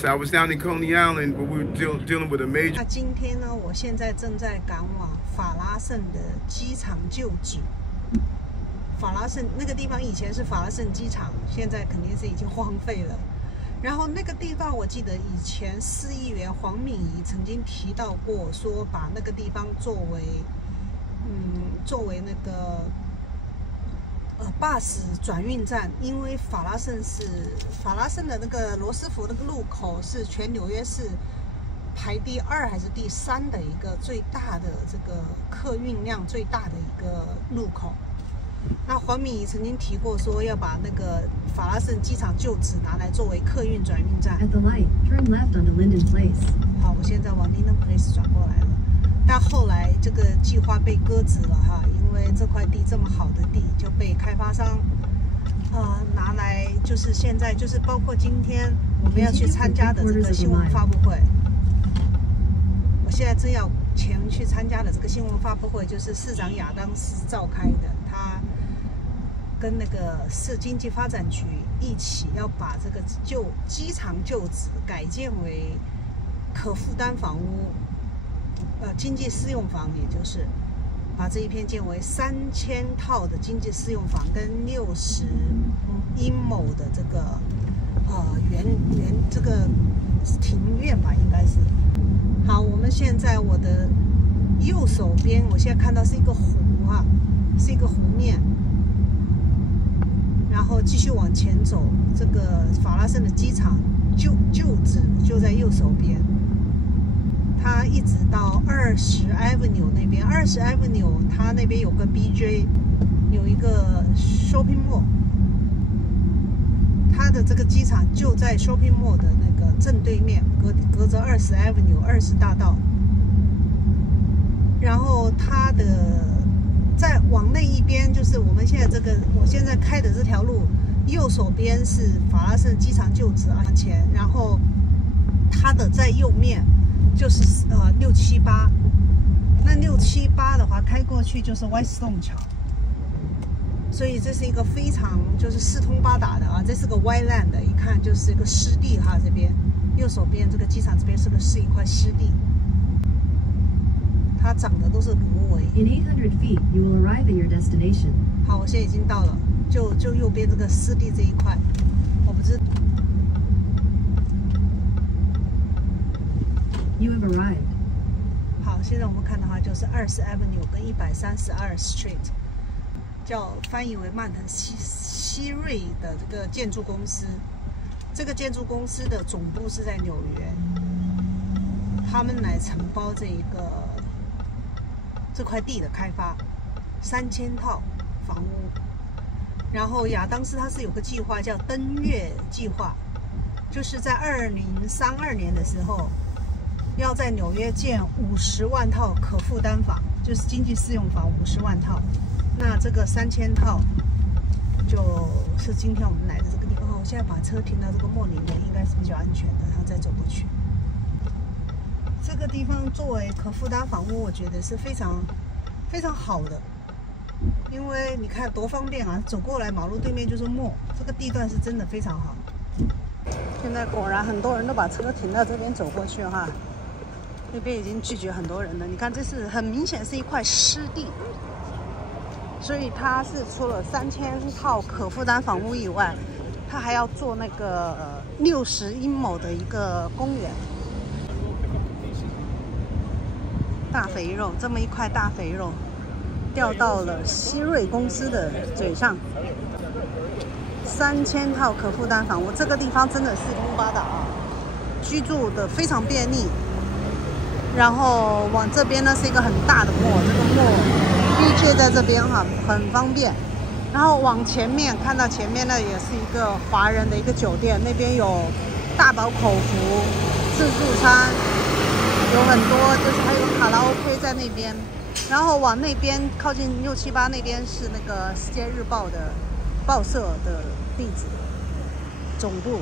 Yes, I was down in Coney Island, but we were dealing with a major. 那今天呢，我现在正在赶往法拉盛的机场旧址。法拉盛那个地方以前是法拉盛机场，现在肯定是已经荒废了。然后那个地方，我记得以前市议员黄敏仪曾经提到过，说把那个地方作为那个bus 转运站，因为法拉盛的那个罗斯福那个路口是全纽约市排第2还是第3的一个最大的这个客运量最大的一个路口。那黄敏仪曾经提过说要把那个法拉盛机场旧址拿来作为客运转运站。好，我现在往 Linden Place 转过来了，但后来这个计划被搁置了哈，因为这块地这么好的地就被开发商拿来，就是现在就是包括今天我们要去参加的这个新闻发布会，我现在正要前去参加的这个新闻发布会，就是市长亚当斯召开的，他跟那个市经济发展局一起要把这个机场旧址改建为可负担房屋，经济适用房，也就是把这一片建为3000套的经济适用房跟60英亩的这个这个庭院吧，应该是。好，我们现在我的右手边，我现在看到是一个湖哈，是一个湖面。然后继续往前走，这个法拉盛的机场旧址就在右手边。它一直到20 Avenue 那边，20 Avenue 它那边有个 BJ， 有一个 shopping mall， 它的这个机场就在 shopping mall 的那个正对面，隔着20 Avenue 20大道。然后它的再往那一边，就是我们现在我现在开的这条路，右手边是法拉盛机场旧址前，然后它的在右面就是678，那678的话开过去就是 Whitestone 桥，所以这是一个非常就是四通八达的啊，这是个 White Land 的，一看就是一个湿地哈，这边右手边这个机场这边是一块湿地。它长的都是芦苇。In 800 feet, you will arrive at your destination. 好，我现在已经到了，就右边这个湿地这一块，我不知。You have arrived. 好，现在我们看的话就是20 Avenue 跟132 Street， 翻译为曼腾希瑞的这个建筑公司。这个建筑公司的总部是在纽约，他们来承包这块地的开发，3000套房屋。然后亚当斯他是有个计划叫登月计划，就是在2032年的时候，要在纽约建50万套可负担房，就是经济适用房50万套。那这个3000套就是今天我们来的这个地方。我现在把车停到这个墓里面，应该是比较安全的，然后再走过去。这个地方作为可负担房屋，我觉得是非常好的，因为你看多方便啊，走过来马路对面就是墓，这个地段是真的非常好。现在果然很多人都把车停到这边走过去哈，那边已经拒绝很多人了。你看，这是很明显是一块湿地，所以它是除了3000套可负担房屋以外，它还要做那个60英亩的一个公园。大肥肉，这么一块大肥肉掉到了希瑞公司的嘴上。3000套可负担房屋，这个地方真的四通八达啊，居住的非常便利。然后往这边呢是一个很大的墓，这个墓BJ在这边哈，很方便。然后往前面看到前面呢也是一个华人的一个酒店，那边有大饱口福、自助餐。有很多，就是还有卡拉 OK 在那边，然后往那边靠近678那边是那个《世界日报》的报社的地址总部。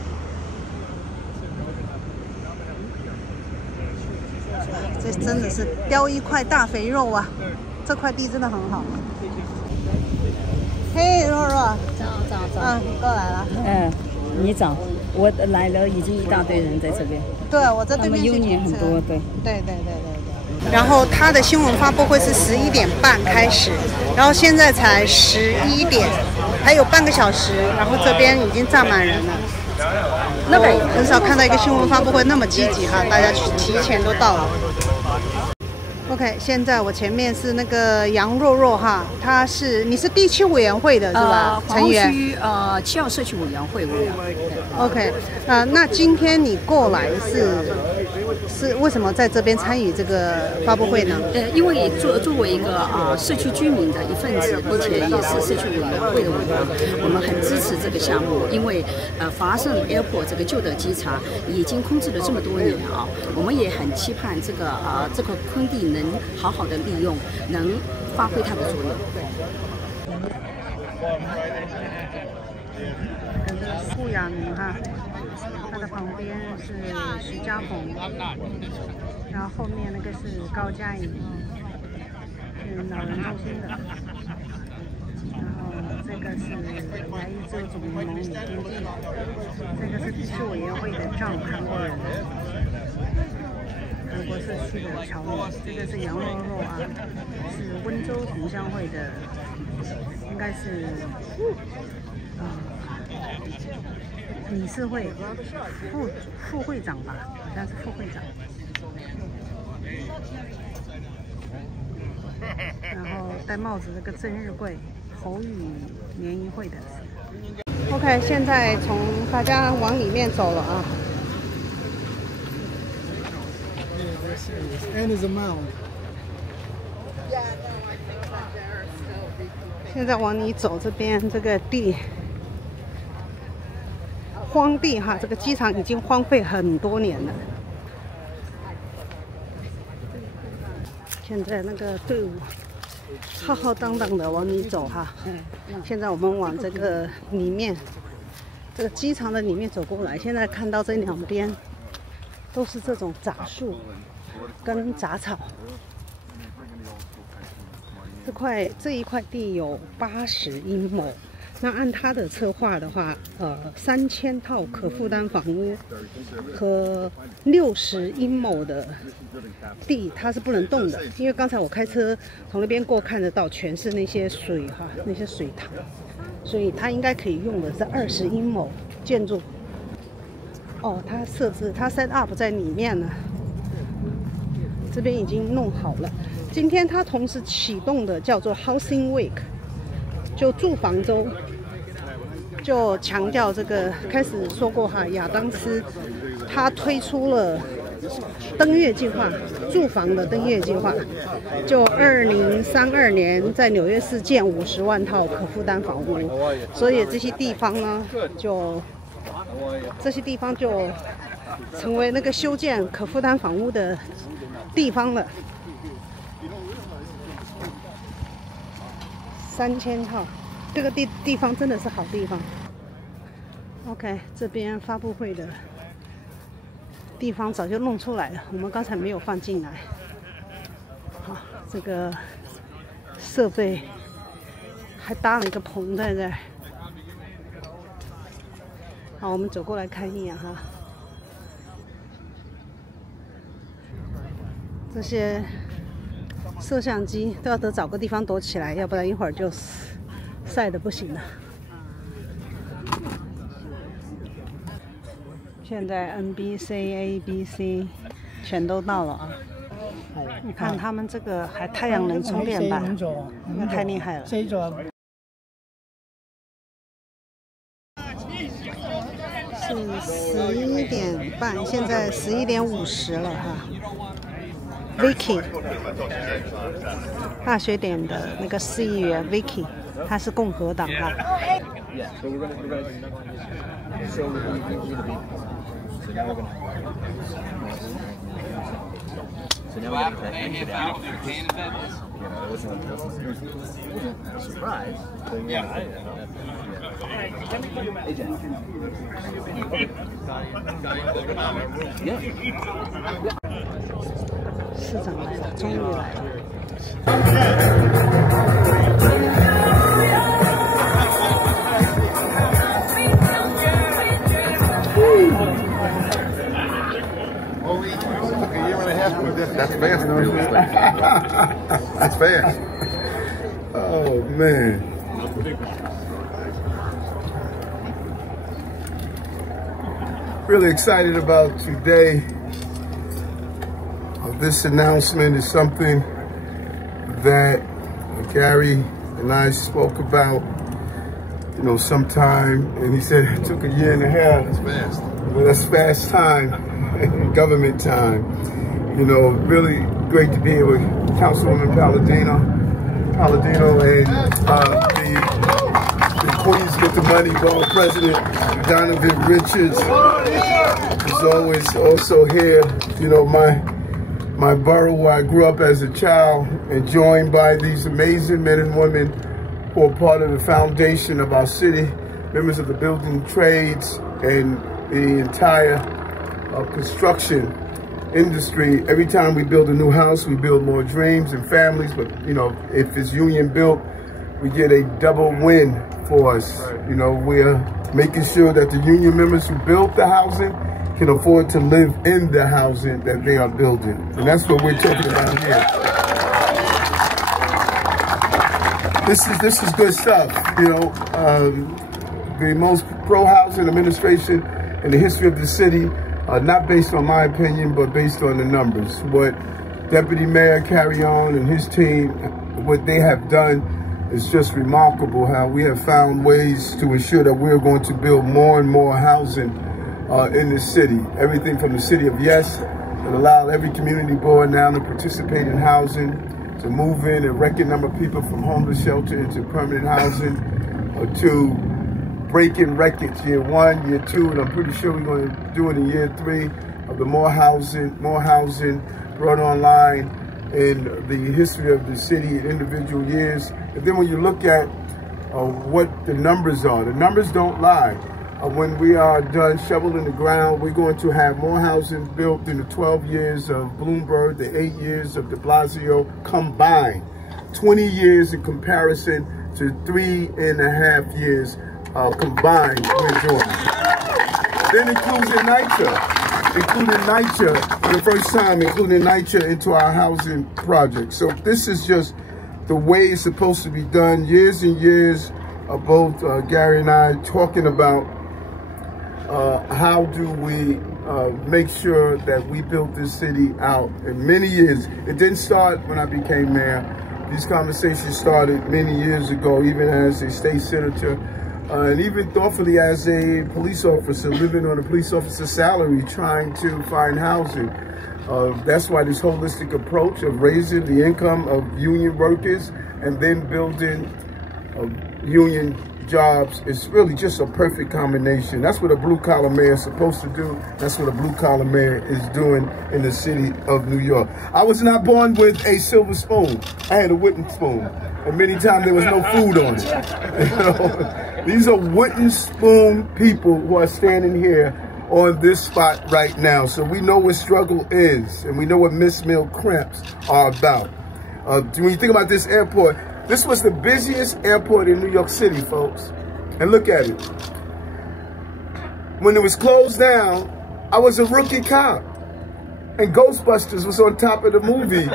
这真的是叼一块大肥肉啊！这块地真的很好。嘿，若若，早，你过来了。你早。我来了，已经一大堆人在这边。对，我在对面是union很多，对。对。然后他的新闻发布会是11点半开始，然后现在才11点，还有半个小时，然后这边已经站满人了。那个很少看到一个新闻发布会那么积极哈，大家提前都到了。OK， 现在我前面是那个杨肉肉哈，你是地区委员会的是吧？成员。区7号社区委员会委员。OK， 那今天你过来是为什么在这边参与这个发布会呢？因为作为一个社区居民的一份子，并且也是社区委员会的委员，我们很支持这个项目。因为法拉盛 Airport 这个旧的机场已经空置了这么多年啊，我们也很期盼这个空地能好好的利用，能发挥它的作用。顾亚明哈，他的旁边是徐家鹏，然后后面那个是高嘉颖，是老人中心的，然后这个是亚裔自由总联盟李天地，这个是地区委员会的赵韩国人，韩国社区的侨民，这个是杨肉肉啊，是温州同乡会的，应该是理事会副会长吧，好像是副会长。然后戴帽子这个郑日贵，侯语联谊会的。OK， 现在从大家往里面走了啊。现在往里走，这边这个地。荒地哈，这个机场已经荒废很多年了。现在那个队伍浩浩荡荡的往里走哈。现在我们往这个里面，这个机场的里面走过来。现在看到这两边都是这种杂树跟杂草。这一块地有80英亩。那按他的策划的话，3000套可负担房屋和60英亩的地，它是不能动的，因为刚才我开车从那边过看得到，全是那些水哈，那些水塘，所以它应该可以用的是20英亩建筑。哦，它set up 在里面呢，这边已经弄好了。今天它同时启动的叫做 Housing Week。就住房周，就强调这个，开始说过哈，亚当斯他推出了登月计划，住房的登月计划，就2032年在纽约市建50万套可负担房屋，所以这些地方呢，就成为那个修建可负担房屋的地方了。3000套，这个地方真的是好地方。OK， 这边发布会的地方早就弄出来了，我们刚才没有放进来。好，这个设备还搭了一个棚在这儿。好，我们走过来看一眼哈。这些摄像机都要得找个地方躲起来，要不然一会儿就晒得不行了。现在 NBC、ABC 全都到了啊！你看他们这个还太阳能充电板，太厉害了。是11点半，现在11点50了哈。Vicky， 大学点的那个市议员 Vicky， 他是共和党哈。市长来了，终于来了。That's fast. That's fast. Oh, man. Really excited about today. This announcement is something that Gary and I spoke about, you know, sometime, and he said it took a year and a half. That's fast. Well, that's fast time, government time. You know, really great to be here with Councilwoman Palladino and the Queens Get the Money Ball President, Donovan Richards, is always also here. You know, my borough where I grew up as a child, and joined by these amazing men and women who are part of the foundation of our city, members of the building trades and the entire construction industry. Every time we build a new house, we build more dreams and families, but you know, if it's union built, we get a double win for us. You know, we're making sure that the union members who built the housing can afford to live in the housing that they are building. And that's what we're talking about here. This is good stuff. You know, the most pro-housing administration in the history of the city, not based on my opinion, but based on the numbers. What Deputy Mayor Carry On and his team, what they have done is just remarkable. How we have found ways to ensure that we're going to build more and more housing in the city. Everything from the city of Yes, that allow every community board now to participate in housing, to move in a record number of people from homeless shelter into permanent housing, to breaking records year 1, year 2, and I'm pretty sure we're going to do it in year 3 of the more housing brought online in the history of the city in individual years. And then when you look at what the numbers are, the numbers don't lie. When we are done shoveling the ground, we're going to have more housing built in the 12 years of Bloomberg, the 8 years of de Blasio combined. 20 years in comparison to 3.5 years combined we're doing. Then including NYCHA for the first time, including NYCHA into our housing project. So this is just the way it's supposed to be done. Years and years of both Gary and I talking about how do we make sure that we build this city out in many years. It didn't start when I became mayor. These conversations started many years ago, even as a state senator, and even thoughtfully as a police officer, living on a police officer's salary, trying to find housing. That's why this holistic approach of raising the income of union workers and then building union jobs is really just a perfect combination. That's what a blue-collar mayor is supposed to do. That's what a blue-collar mayor is doing in the city of New York. I was not born with a silver spoon. I had a wooden spoon, and many times there was no food on it. You know? These are wooden spoon people who are standing here on this spot right now. So we know what struggle is, and we know what Miss Mill cramps are about. When you think about this airport, this was the busiest airport in New York City, folks. And look at it. When it was closed down, I was a rookie cop. And Ghostbusters was on top of the movie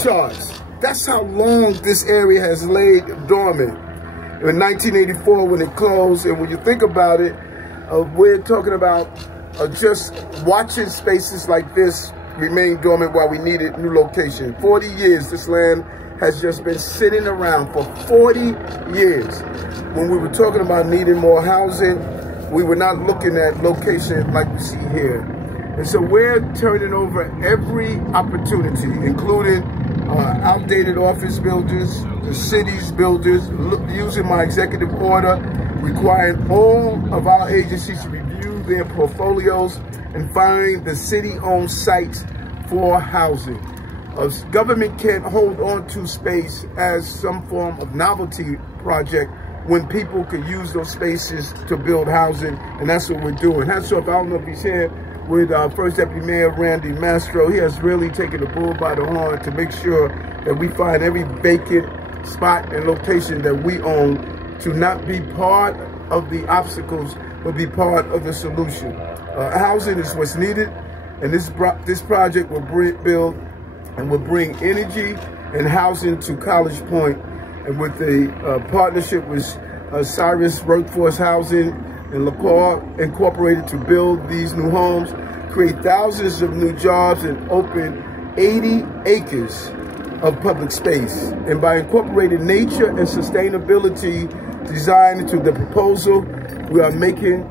charts. That's how long this area has laid dormant. In 1984, when it closed, and when you think about it, we're talking about just watching spaces like this remain dormant while we needed new location. 40 years, this land has just been sitting around for 40 years. When we were talking about needing more housing, we were not looking at location like we see here. And so we're turning over every opportunity, including outdated office buildings, the city's buildings, using my executive order, requiring all of our agencies to review their portfolios and find the city-owned sites for housing. Government can't hold on to space as some form of novelty project when people could use those spaces to build housing, and that's what we're doing. Hats off, I don't know if he's here, with our First Deputy Mayor, Randy Mastro. He has really taken the bull by the horn to make sure that we find every vacant spot and location that we own to not be part of the obstacles, but be part of the solution. Housing is what's needed. And this project will bring energy and housing to College Point. And with the partnership with Cyrus Workforce Housing and LaCour Incorporated to build these new homes, create thousands of new jobs, and open 80 acres of public space. And by incorporating nature and sustainability design into the proposal, we are making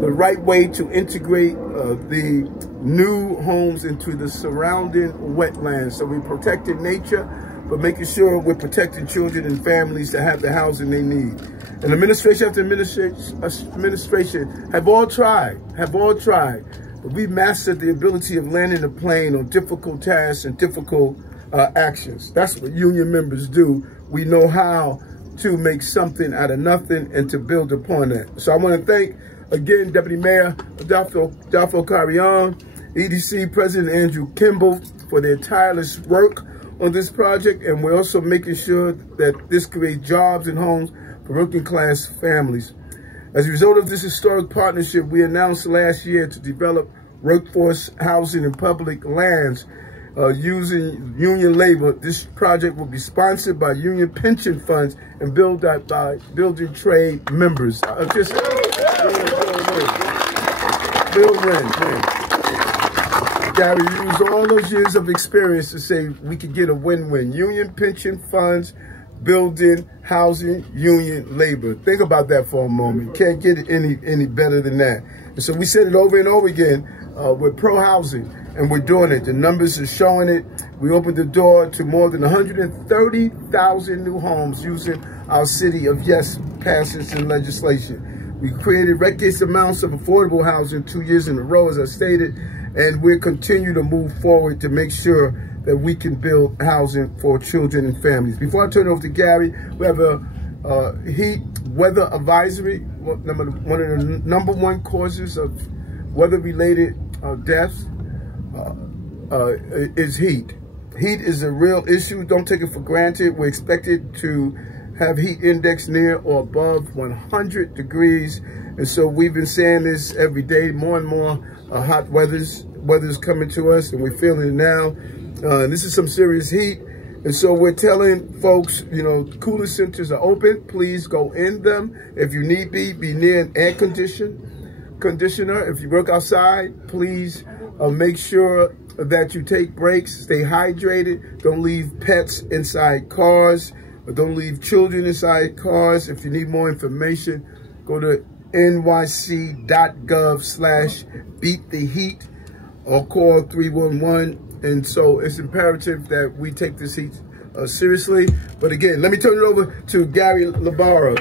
the right way to integrate the new homes into the surrounding wetlands. So we're protecting nature, but making sure we're protecting children and families to have the housing they need. And administration after administration have all tried, but we've mastered the ability of landing a plane on difficult tasks and difficult actions. That's what union members do. We know how to make something out of nothing and to build upon that. So I want to thank, again, Deputy Mayor Adolfo Carrion, EDC President Andrew Kimball for their tireless work on this project. And we're also making sure that this creates jobs and homes for working class families. As a result of this historic partnership, we announced last year to develop workforce housing in public lands using union labor. This project will be sponsored by union pension funds and built by building trade members. Bill Wren. Gary used all those years of experience to say we could get a win-win. Union pension funds, building, housing, union labor. Think about that for a moment. Can't get it any better than that. And so we said it over and over again. We're pro-housing, and we're doing it. The numbers are showing it. We opened the door to more than 130,000 new homes using our City of Yes passage and legislation. We created record amounts of affordable housing 2 years in a row, as I stated, and we'll continue to move forward to make sure that we can build housing for children and families. Before I turn it over to Gary, we have a heat weather advisory. One of the number one causes of weather-related deaths is heat. Heat is a real issue. Don't take it for granted. We're expected to have heat index near or above 100 degrees. And so we've been saying this every day. More and more hot weather's coming to us, and we're feeling it now. This is some serious heat. And so we're telling folks, you know, cooler centers are open. Please go in them. If you need be near an air conditioner. If you work outside, please make sure that you take breaks, stay hydrated. Don't leave pets inside cars. Don't leave children inside cars. If you need more information, go to nyc.gov/beattheheat or call 311. And so it's imperative that we take this heat seriously. But again, let me turn it over to Gary Labarra.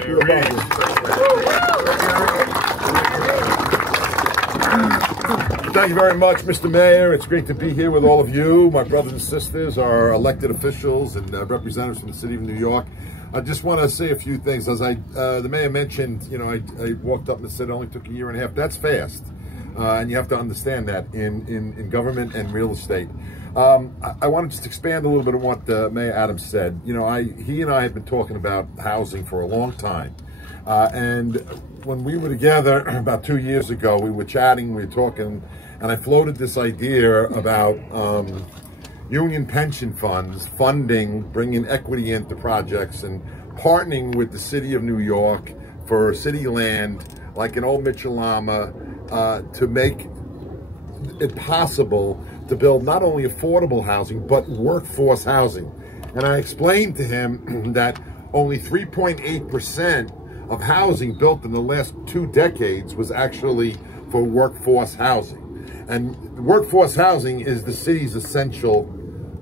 Thank you very much, Mr. Mayor. It's great to be here with all of you, my brothers and sisters, our elected officials and representatives from the City of New York. I just want to say a few things. As the mayor mentioned, you know, I walked up and said it only took a year and a half. That's fast. And you have to understand that in government and real estate. I want to just expand a little bit on what Mayor Adams said. You know, he and I have been talking about housing for a long time. And when we were together about 2 years ago, we were chatting, we were talking, and I floated this idea about union pension funds funding, bringing equity into projects and partnering with the City of New York for city land, like in Old Mitchell-Lama, to make it possible to build not only affordable housing, but workforce housing. And I explained to him that only 3.8% of housing built in the last 2 decades was actually for workforce housing. And workforce housing is the city's essential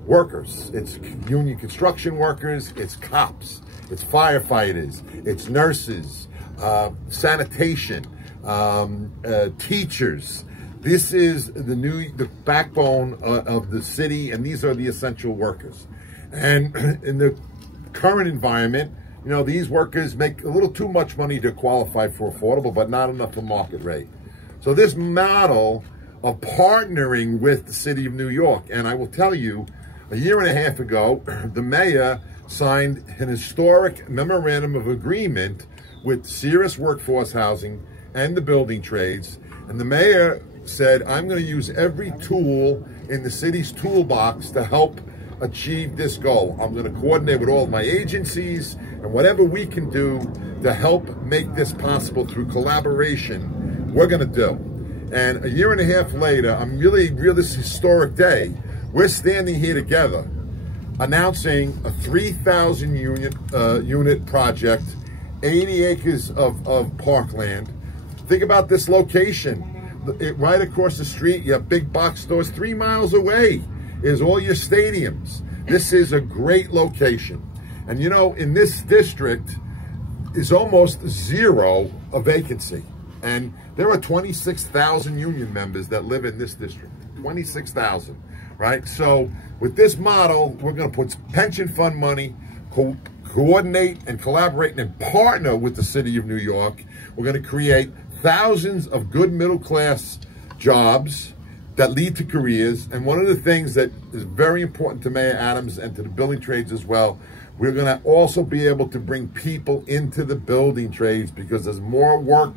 workers. It's union construction workers, it's cops, it's firefighters, it's nurses, sanitation, teachers. This is the backbone of the city, and these are the essential workers. And in the current environment, you know, these workers make a little too much money to qualify for affordable, but not enough for market rate. So this model of partnering with the City of New York, and I will tell you, a year and a half ago, the mayor signed an historic memorandum of agreement with Cyrus Workforce Housing and the building trades, and the mayor said, I'm going to use every tool in the city's toolbox to help achieve this goal. I'm going to coordinate with all of my agencies, and whatever we can do to help make this possible through collaboration, we're going to do. And a year and a half later, I'm really this historic day, we're standing here together announcing a 3,000 unit project, 80 acres of parkland. Think about this location. Right across the street, you have big box stores. 3 miles away is all your stadiums. This is a great location. And you know, in this district is almost zero a vacancy. And there are 26,000 union members that live in this district. 26,000, right? So with this model, we're going to put pension fund money, coordinate and collaborate and partner with the city of New York. We're going to create thousands of good middle-class jobs that lead to careers. And one of the things that is very important to Mayor Adams and to the building trades as well, we're going to also be able to bring people into the building trades because there's more work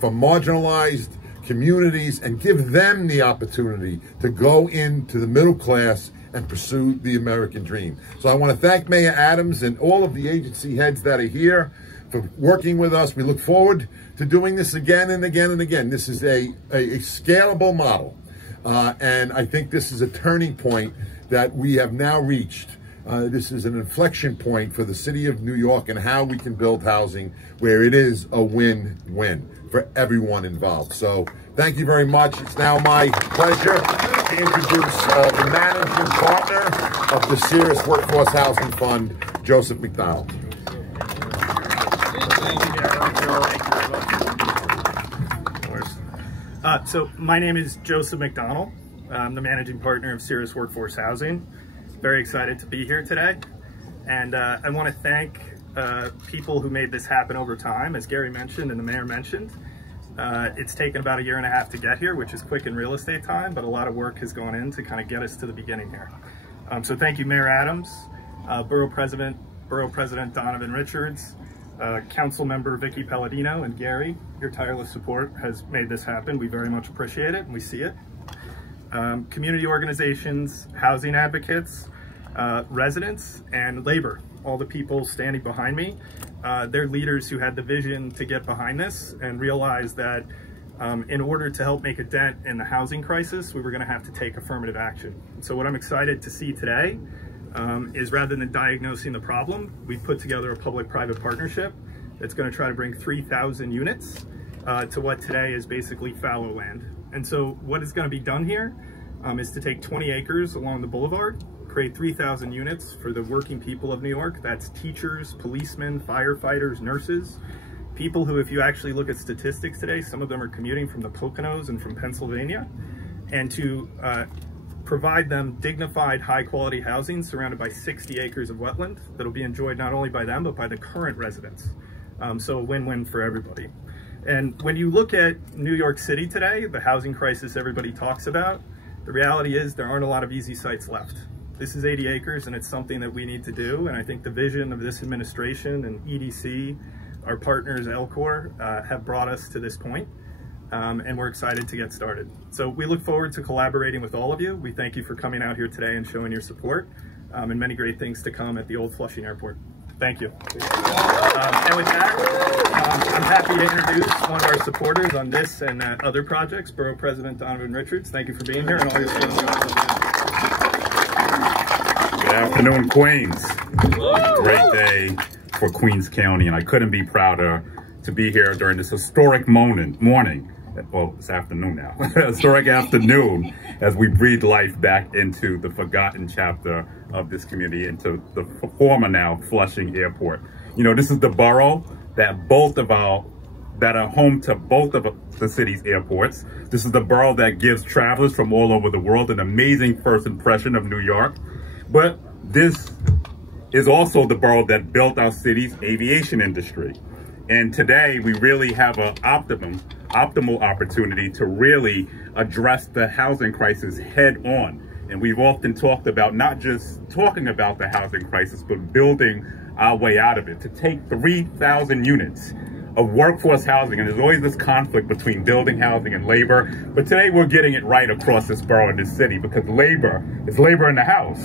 for marginalized communities and give them the opportunity to go into the middle class and pursue the American dream. So I want to thank Mayor Adams and all of the agency heads that are here for working with us. We look forward to doing this again and again and again. This is a scalable model. And I think this is a turning point that we have now reached. This is an inflection point for the city of New York and how we can build housing where it is a win-win for everyone involved. So thank you very much. It's now my pleasure to introduce the managing partner of the Cirrus Workforce Housing Fund, Joseph McDonald. So my name is Joseph McDonald. I'm the managing partner of Cirrus Workforce Housing. Very excited to be here today. And I want to thank people who made this happen over time. As Gary mentioned and the mayor mentioned, it's taken about 1.5 years to get here, which is quick in real estate time, but a lot of work has gone in to kind of get us to the beginning here. So thank you, Mayor Adams, Borough President Donovan Richards, Council Member Vicky Palladino, and Gary. Your tireless support has made this happen. We very much appreciate it and we see it. Community organizations, housing advocates, residents, and labor, all the people standing behind me. They're leaders who had the vision to get behind this and realize that in order to help make a dent in the housing crisis, we were going to have to take affirmative action. So what I'm excited to see today is rather than diagnosing the problem, we've put together a public-private partnership that's going to try to bring 3,000 units to what today is basically fallow land. And so what is going to be done here is to take 20 acres along the boulevard, create 3,000 units for the working people of New York. That's teachers, policemen, firefighters, nurses, people who, if you actually look at statistics today, some of them are commuting from the Poconos and from Pennsylvania, and to provide them dignified, high-quality housing surrounded by 60 acres of wetland that'll be enjoyed not only by them, but by the current residents. So a win-win for everybody. And when you look at New York City today, the housing crisis everybody talks about, the reality is there aren't a lot of easy sites left. This is 80 acres and it's something that we need to do. And I think the vision of this administration and EDC, our partners, LCOR, have brought us to this point. And we're excited to get started. So we look forward to collaborating with all of you. We thank you for coming out here today and showing your support, and many great things to come at the Old Flushing Airport. Thank you. And with that, I'm happy to introduce one of our supporters on this and other projects, Borough President Donovan Richards. Thank you for being here and all your support. Good afternoon, Queens. Great day for Queens County, and I couldn't be prouder to be here during this historic morning. Well, it's afternoon now. Historic afternoon as we breathe life back into the forgotten chapter of this community, into the former now Flushing Airport. You know, this is the borough that are home to both of the city's airports. This is the borough that gives travelers from all over the world an amazing first impression of New York. But this is also the borough that built our city's aviation industry. And today we really have an optimal opportunity to really address the housing crisis head on. And we've often talked about not just talking about the housing crisis, but building our way out of it. To take 3,000 units of workforce housing, and there's always this conflict between building housing and labor. But today we're getting it right across this borough and this city, because labor is labor in the house.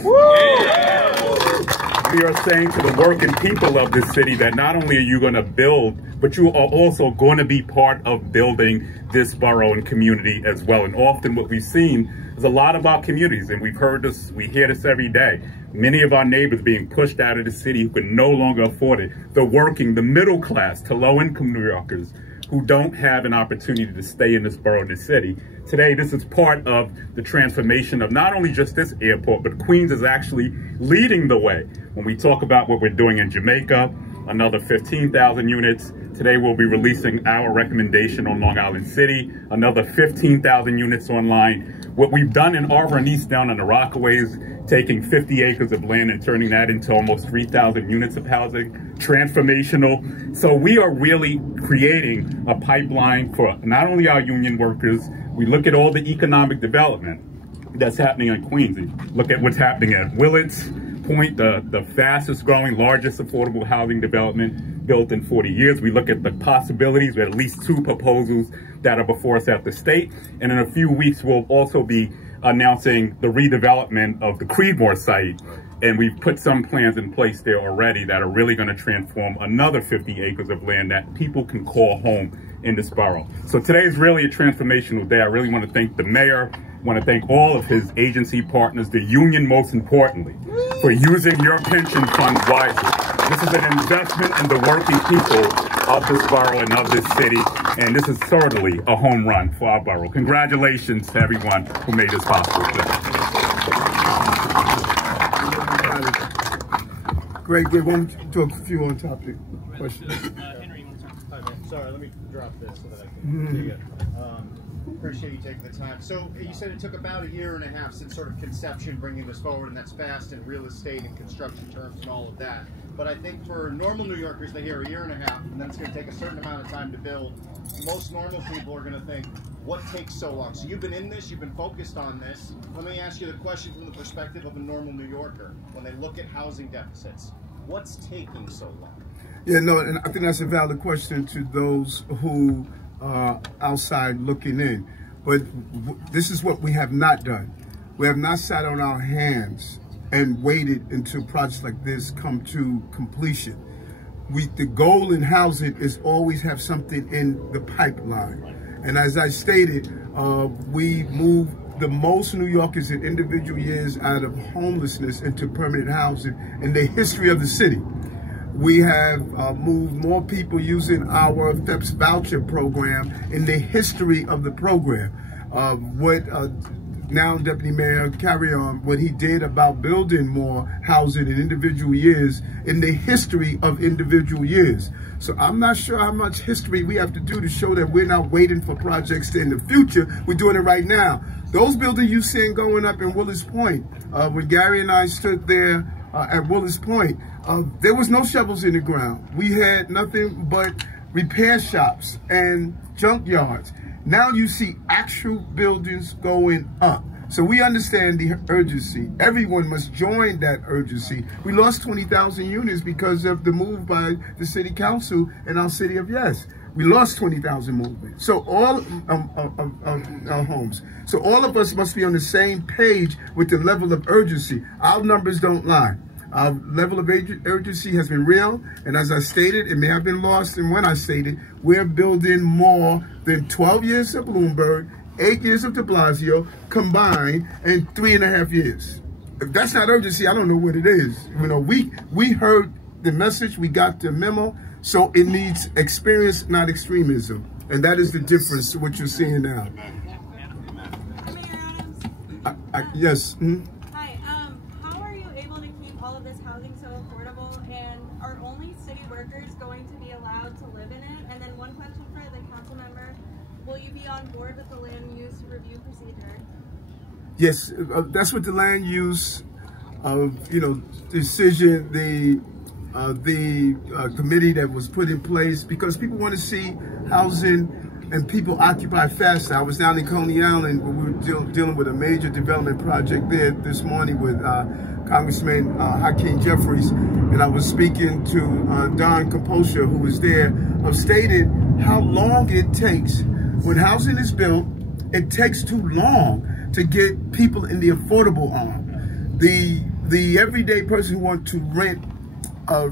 We are saying to the working people of this city that not only are you going to build, but you are also going to be part of building this borough and community as well. And often what we've seen is a lot of our communities, and we've heard this, we hear this every day, many of our neighbors being pushed out of the city who can no longer afford it. The working, the middle class to low-income New Yorkers who don't have an opportunity to stay in this borough and this city. Today, this is part of the transformation of not only just this airport, but Queens is actually leading the way. When we talk about what we're doing in Jamaica, another 15,000 units. Today we'll be releasing our recommendation on Long Island City, another 15,000 units online. What we've done in Arbor and East down in the Rockaways, taking 50 acres of land and turning that into almost 3,000 units of housing, transformational. So we are really creating a pipeline for not only our union workers, we look at all the economic development that's happening in Queens. And look at what's happening at Willits Point, the fastest growing, largest affordable housing development built in 40 years. We look at the possibilities. We have at least 2 proposals that are before us at the state. And in a few weeks, we'll also be announcing the redevelopment of the Creedmoor site. And we've put some plans in place there already that are really going to transform another 50 acres of land that people can call home in this borough. So today is really a transformational day. I really want to thank the mayor, want to thank all of his agency partners, the union most importantly, for using your pension funds wisely. This is an investment in the working people of this borough and of this city, and this is certainly a home run for our borough. Congratulations to everyone who made this possible today. Great. We want to talk a few on topic questions. Henry, you want to talk? Sorry, let me drop this so that I can see it. Appreciate you taking the time. So you said it took about 1.5 years since sort of conception, bringing this forward, and that's fast in real estate and construction terms and all of that. But I think for normal New Yorkers, they hear 1.5 years, and then it's going to take a certain amount of time to build. Most normal people are going to think, what takes so long? So you've been in this, you've been focused on this. Let me ask you the question from the perspective of a normal New Yorker. When they look at housing deficits, what's taking so long? Yeah, no, and I think that's a valid question to those who are outside looking in. But this is what we have not done. We have not sat on our hands and waited until projects like this come to completion. The goal in housing is always have something in the pipeline. And as I stated, we move the most New Yorkers in individual years out of homelessness into permanent housing in the history of the city. We have moved more people using our FEPS voucher program in the history of the program. Now Deputy Mayor carry on what he did about building more housing in individual years in the history of individual years. So I'm not sure how much history we have to do to show that we're not waiting for projects in the future. We're doing it right now. Those buildings you've seen going up in Willis Point, when Gary and I stood there at Willis Point, there was no shovels in the ground. We had nothing but repair shops and junkyards. Now you see actual buildings going up. So we understand the urgency. Everyone must join that urgency. We lost 20,000 units because of the move by the city council in our city of Yes. We lost 20,000 movements. So all our homes. So all of us must be on the same page with the level of urgency. Our numbers don't lie. Our level of urgency has been real, and as I stated, it may have been lost, and when I stated, we're building more than 12 years of Bloomberg, 8 years of de Blasio combined in 3.5 years. If that's not urgency, I don't know what it is. You know, we heard the message, we got the memo, so it needs experience, not extremism, and that is the difference to what you're seeing now. Yes. Mm-hmm. Will you be on board with the land use review procedure? Yes, that's what the land use, decision, the committee that was put in place, because people want to see housing and people occupy faster. I was down in Coney Island where we were dealing with a major development project there this morning with Congressman Hakeem Jeffries, and I was speaking to Don Composure, who was there, stated how long it takes when housing is built. It takes too long to get people in the affordable arm. The everyday person who wants to rent a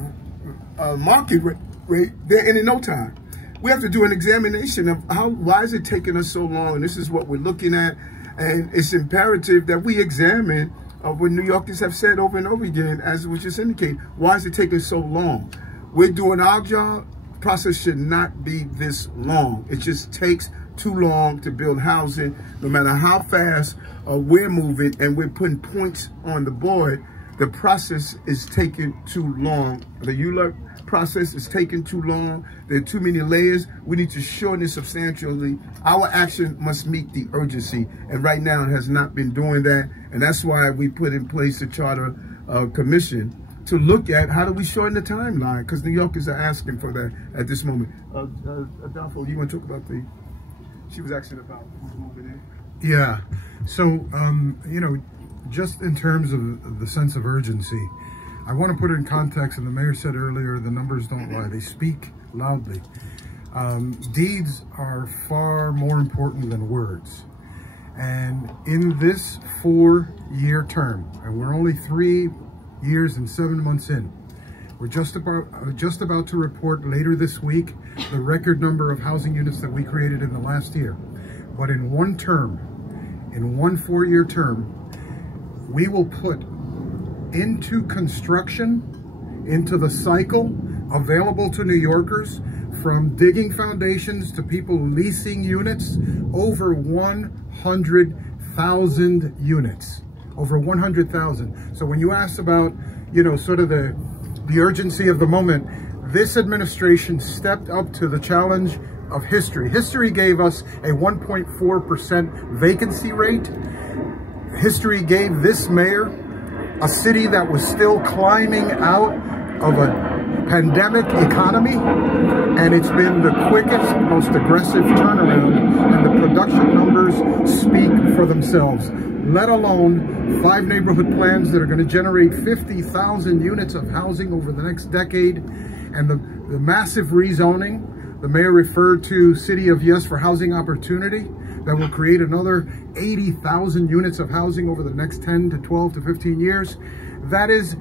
market rate, they're in no time. We have to do an examination of why is it taking us so long? And this is what we're looking at. And it's imperative that we examine what New Yorkers have said over and over again, as was just indicated. Why is it taking so long? We're doing our job. The process should not be this long. It just takes too long to build housing, no matter how fast we're moving and we're putting points on the board. The process is taking too long. The ULURP process is taking too long. There are too many layers. We need to shorten it substantially. Our action must meet the urgency, and right now it has not been doing that. And that's why we put in place a charter commission to look at how do we shorten the timeline, because New Yorkers are asking for that at this moment. Adolfo, you want to talk about she was asking about who's moving in? Yeah, so, you know, just in terms of the sense of urgency, I want to put it in context, and the mayor said earlier, the numbers don't lie, they speak loudly. Deeds are far more important than words. And in this 4-year term, and we're only 3 years and 7 months in, we're just about to report later this week the record number of housing units that we created in the last year. But in one term, in one 4-year term, we will put into construction, into the cycle, available to New Yorkers, from digging foundations to people leasing units, over 100,000 units, over 100,000. So when you ask about, you know, sort of the urgency of the moment, this administration stepped up to the challenge of history. History gave us a 1.4% vacancy rate. History gave this mayor a city that was still climbing out of a pandemic economy, and it's been the quickest, most aggressive turnaround, and the production numbers speak for themselves, let alone 5 neighborhood plans that are going to generate 50,000 units of housing over the next decade, and the massive rezoning. The mayor referred to City of Yes for housing opportunity that will create another 80,000 units of housing over the next 10 to 12 to 15 years. That is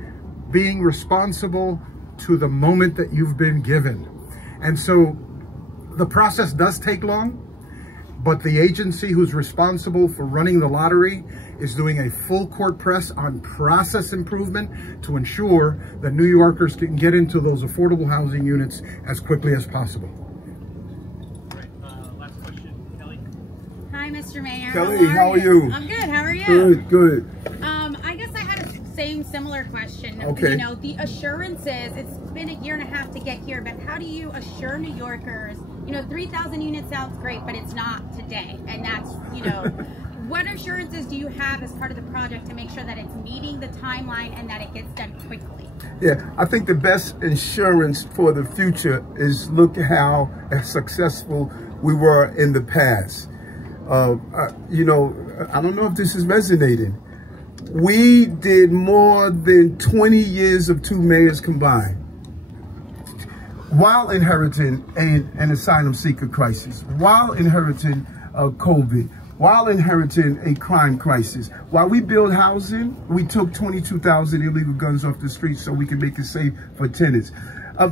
being responsible to the moment that you've been given. And so the process does take long, but the agency who's responsible for running the lottery is doing a full court press on process improvement to ensure that New Yorkers can get into those affordable housing units as quickly as possible. Hi, Mr. Mayor. Kelly, how are you? I'm good. How are you? Good, good. I guess I had a similar question. Okay. You know, the assurances, it's been a year and a half to get here, but how do you assure New Yorkers, you know, 3,000 units sounds great, but it's not today. And that's, you know, what assurances do you have as part of the project to make sure that it's meeting the timeline and that it gets done quickly? Yeah, I think the best insurance for the future is look at how successful we were in the past. You know, I don't know if this is resonating. We did more than 20 years of 2 mayors combined while inheriting an asylum seeker crisis, while inheriting COVID, while inheriting a crime crisis. While we build housing, we took 22,000 illegal guns off the streets so we can make it safe for tenants.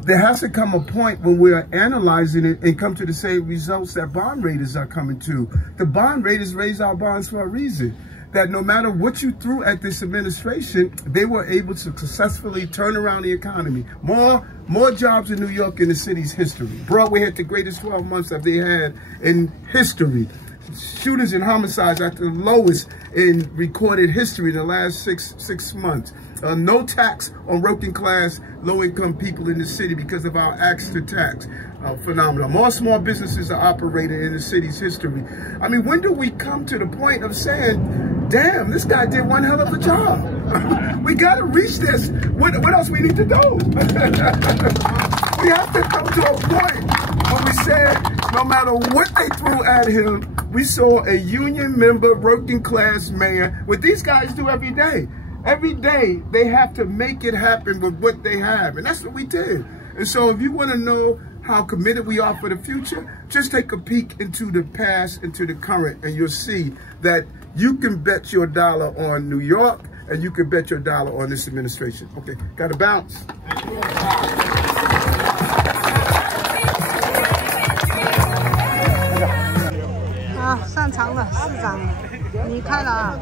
There has to come a point when we're analyzing it and come to the same results that bond raiders are coming to. The bond raiders raise our bonds for a reason. That no matter what you threw at this administration, they were able to successfully turn around the economy. More jobs in New York in the city's history. Broadway had the greatest 12 months that they had in history. Shootings and homicides at the lowest in recorded history in the last six months. No tax on working class, low-income people in the city because of our axe to tax phenomenon. More small businesses are operating in the city's history. I mean, when do we come to the point of saying, damn, this guy did one hell of a job? We got to reach this. What else we need to do? We have to come to a point where we say, No matter what they threw at him, we saw a union member, working class mayor, what these guys do every day. Every day, they have to make it happen with what they have. And that's what we did. And so if you want to know how committed we are for the future, just take a peek into the past, into the current, and you'll see that you can bet your dollar on New York, and you can bet your dollar on this administration. Okay, got to bounce. 啊，上场了，市长，你开了啊。